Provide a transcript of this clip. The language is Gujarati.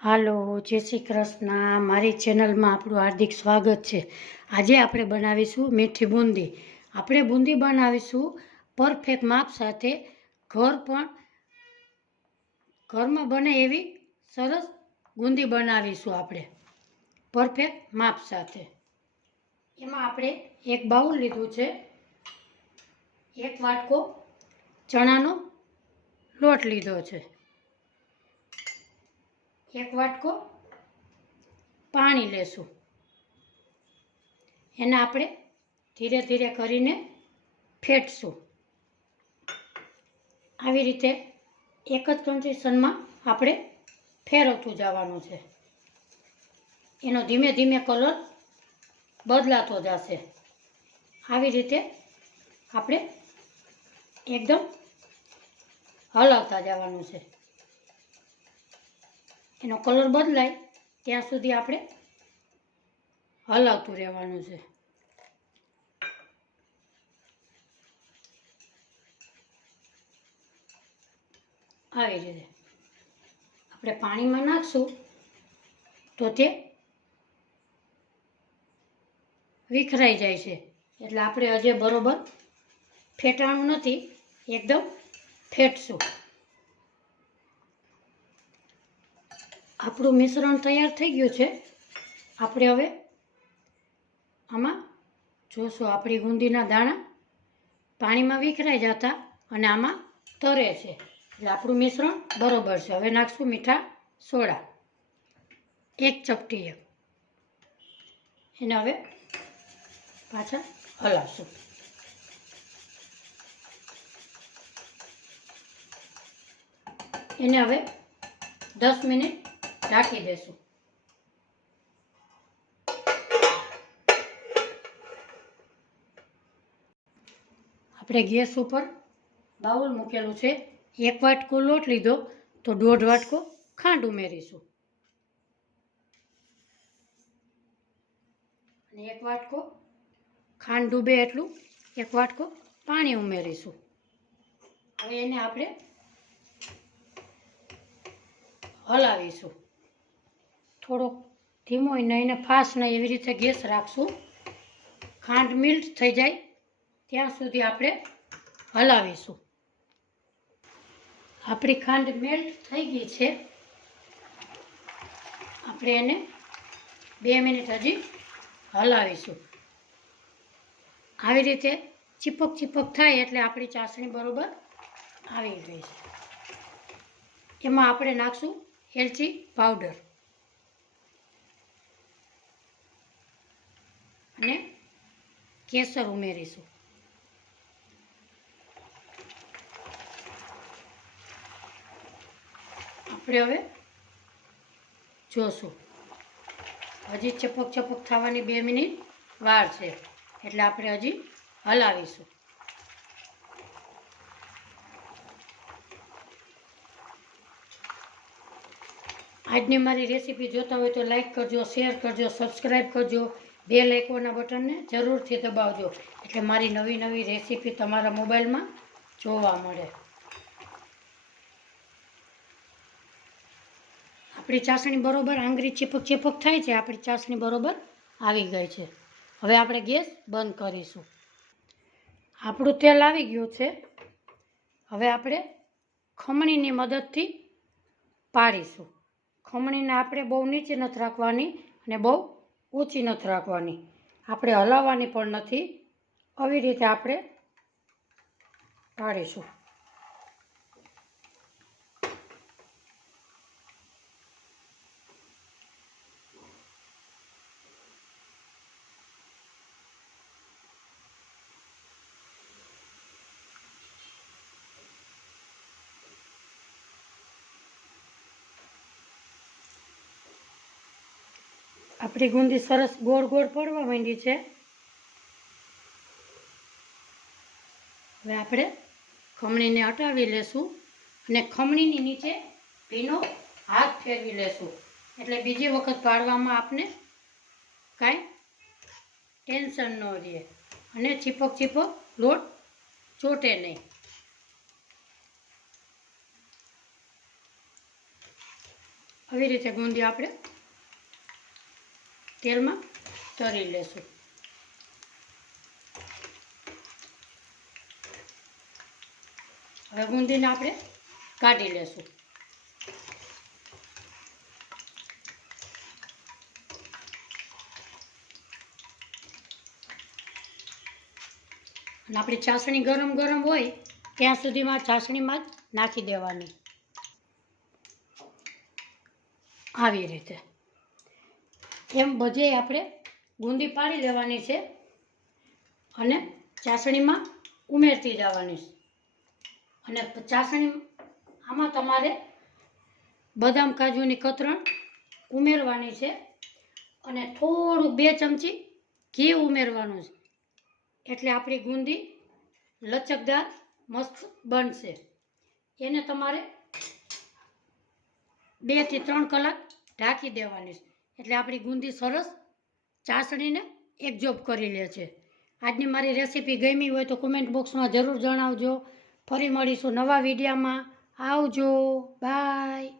હાલો, જય શ્રી કૃષ્ણ. મારી ચેનલમાં આપણું હાર્દિક સ્વાગત છે. આજે આપણે બનાવીશું મીઠી બુંદી. આપણે બુંદી બનાવીશું પરફેક્ટ માપ સાથે. ઘરમાં બને એવી સરસ બુંદી બનાવીશું આપણે પરફેક્ટ માપ સાથે. એમાં આપણે એક બાઉલ લીધું છે, એક વાટકો ચણાનો લોટ લીધો છે, એક વાટકો પાણી લેશું. એને આપણે ધીરે ધીરે કરીને ફેટશું. આવી રીતે એક જ કન્ડિશનમાં આપણે ફેરવતું જવાનું છે. એનો ધીમે ધીમે કલર બદલાતો જશે. આવી રીતે આપણે એકદમ હલાવતા જવાનું છે. એનો કલર બદલાય ત્યાં સુધી આપણે હલાવતું રહેવાનું છે. આવી રીતે આપણે પાણીમાં નાખશું તો તે વિખરાઈ જાય છે. એટલે આપણે હજે બરોબર ફેટાણું નથી, એકદમ ફેટશું. આપણું મિશ્રણ તૈયાર થઈ ગયું છે. આપણે હવે આમાં જોશું આપણી બુંદીના દાણા પાણીમાં વિખરાઈ જતા અને આમાં તરે છે. એટલે આપણું મિશ્રણ બરોબર છે. હવે નાખશું મીઠા સોડા, એક ચપટી. એને હવે પાછા હલાવશું. એને હવે 10 મિનિટ ઢાંકી દેશું. આપણે ગેસ ઉપર બાઉલ મૂકેલું છે. એક વાટકો લોટ લીધો તો 1.5 વાટકો ખાંડ ઉમેરીશું અને એક વાટકો ખાંડ ડૂબે એટલું એક વાટકો પાણી ઉમેરીશું. હવે એને આપણે હલાવીશું. થોડોક ધીમો નહીં ને ફાસ્ટ નહીં, એવી રીતે ગેસ રાખશું. ખાંડ મિલ્ટ થઈ જાય ત્યાં સુધી આપણે હલાવીશું. આપણી ખાંડ મેલ્ટ થઈ ગઈ છે. આપણે એને 2 મિનિટ હજી હલાવીશું. આવી રીતે ચીપક ચીપક થાય એટલે આપણી ચાસણી બરોબર આવી ગઈ છે. એમાં આપણે નાખશું એલચી પાવડર અને કેસર ઉમેરીશું. આપણે હવે જોશું. હજી ચપક ચપક થવાની 2 મિનિટ વાર છે. એટલે આપણે હજી હલાવીશું. આજની મારી રેસીપી જોતા હોય તો લાઈક કરજો, શેર કરજો, સબસ્ક્રાઈબ કરજો. બેલ આઇકોનના બટનને જરૂરથી દબાવજો એટલે મારી નવી નવી રેસીપી તમારા મોબાઈલમાં જોવા મળે. આપણી ચાસણી બરોબર આંગળી ચીપક ચીપક થાય છે. આપણી ચાસણી બરોબર આવી ગઈ છે. હવે આપણે ગેસ બંધ કરીશું. આપણું તેલ આવી ગયું છે. હવે આપણે ખમણીની મદદથી પાડીશું. ખમણીને આપણે બહુ નીચે નથી રાખવાની અને બહુ ઊંચી નથી રાખવાની. આપણે હલાવવાની પણ નથી. આવી રીતે આપણે પાડીશું. આપણી ગુંદી સરસ ગોળ ગોળ પડવા માંડી છે. હવે આપણે ખમણીને હટાવી લેશું અને ખમણીની નીચે ભીનો હાથ ફેરવી લેશું. એટલે બીજી વખત પાડવામાં આપને કાંઈ ટેન્શન ન રહે અને ચીપક ચીપક લોટ ચોટે નહીં. આવી રીતે ગુંદી આપણે તેલમાં તળી લેશું. હવે ગુંદીને આપણે કાઢી લેશું. અને આપણી ચાસણી ગરમ ગરમ હોય ત્યાં સુધીમાં ચાસણીમાં જ નાખી દેવાની. આવી રીતે એમ બધે આપણે ગુંદી પાડી લેવાની છે અને ચાસણીમાં ઉમેરતી જવાની છે. અને ચાસણી આમાં તમારે બદામ કાજુની કતરણ ઉમેરવાની છે અને થોડું 2 ચમચી ઘી ઉમેરવાનું છે, એટલે આપણી ગુંદી લચકદાર મસ્ત બનશે. એને તમારે 2 થી 3 કલાક ઢાંકી દેવાની છે, એટલે આપણી ગુંદી સરસ ચાસણીને એકજોબ કરી લે છે. આજની મારી રેસીપી ગમી હોય તો કોમેન્ટ બોક્સમાં જરૂર જણાવજો. ફરી મળીશું નવા વિડીયોમાં. આવજો. બાય.